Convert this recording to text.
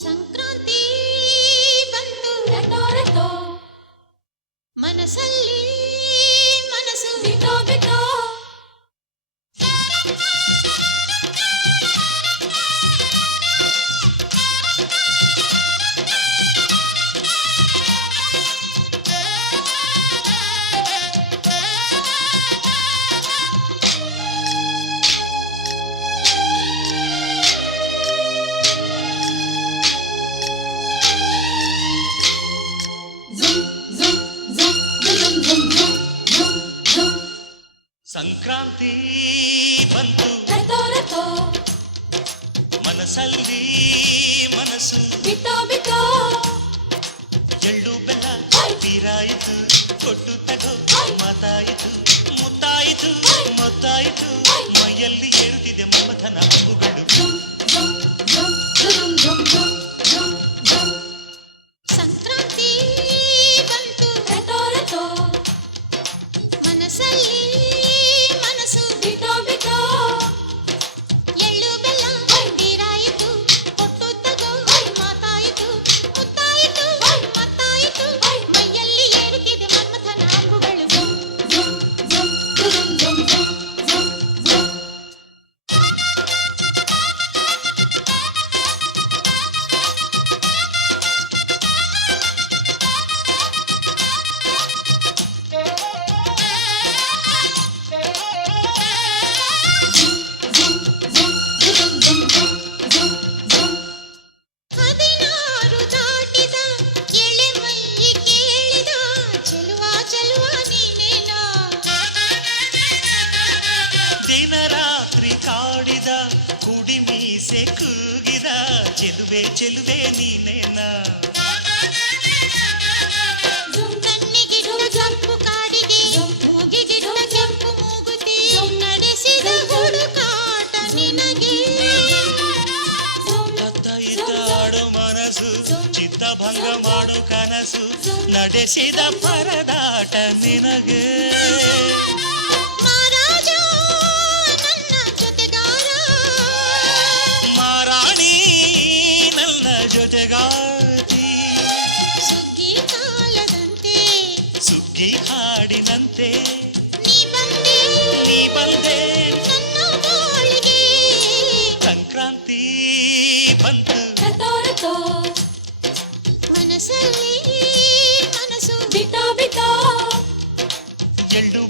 ಸಂಕ್ರಾಂತಿ ಬಂತು ರಟೋ ರಟೋ ಮನಸ್ಸಲ್ಲಿ ಮನಸ್ಸು ಬಿಟೋ ಬಿಟೋ ಸಂಕ್ರಾಂತಿ ಬಂತು ರಟೋ ರಟೋ ಮನಸ್ಸಲ್ಲಿ ಮನಸ್ಸು ಬಿಟೋ ಬಿಟೋ ಎಳ್ಳು ಬೆಲ್ಲ ತೀರಾಯಿತು ಕೊಟ್ಟು ತಗೋ ಮಾತಾಯಿತು ಮುತ್ತಾಯಿತು ಮೊತ್ತಾಯಿತು ಮೈಯಲ್ಲಿ ಏರುತ್ತಿದೆ ಮಮಥನ ಹಬ್ಬುಗಳು ಸಂಕ್ರಾಂತಿ ಬಂತು ರಟೋ ರಟೋ ಮನಸ್ಸಲ್ಲಿ ಮನಸ್ಸು ಬಿಟೋ ಬಿಟೋ ಎಳ್ಳು ಬೆಲ್ಲ ತೀರಾಯಿತು ಕೊಟ್ಟು ತಗೋ ಮಾತಾಯಿತು ಮುತ್ತಾಯಿತು ಮತ್ತಾಯಿತು ಮೈಯಲ್ಲಿ ಏರುತ್ತಿದೆ ಮನ್ಮಥನ ಅಂಬುಗಳು ಹದಿನಾರು ದಾಟಿದ ಎಳೆ ಮೈ ಕೇಳಿದ ಚೆಲುವ ಚೆಲುವ ನೀನೇನಾ ದಿನ ರಾತ್ರಿ ಕಾಡಿದ ಕುಡಿ ಮೀಸೆ ಕೂಗಿದ ಚೆಲುವೆ ಚೆಲುವೆ ನೀನೇನ ಕಣ್ಣಿಗಿಡುವ ಕೆಂಪು ಕಾಡಿಗೆ ಮೂಗಿಗಿಡುವ ಕೆಂಪು ಮೂಗುತಿ ನಡೆಸಿದ ಹುಡುಕಾಟ ನಿನಗೆ ಅತ್ತ ಇತ್ತ ಆಡು ಮನಸ್ಸು ಚಿತ್ತಭಂಗ ಮಾಡು ಕನಸು ನಡೆಸಿದ ಪರದಾಟ ನಿನಗೆ ಮಹಾರಾಜ ನನ್ನ ಜೊತೆಗಾರ ಮಾರಾಣಿ ನನ್ನ ಜೊತೆಗಾತಿ ಸುಗ್ಗಿ ಕಾಲದಂತೆ ಸುಗ್ಗಿ ಹಾಡಿನಂತೆ ನೀ ಬಂದೆ ನನ್ನ ಬಾಳಿಗೆ ಸಂಕ್ರಾಂತಿ ಬಂತು ರಟೋ ರಟೋ ಮನಸ್ಸಲ್ಲಿ ಮನಸ್ಸು ಬಿಟೋ ಬಿಟೋ ಎಳ್ಳು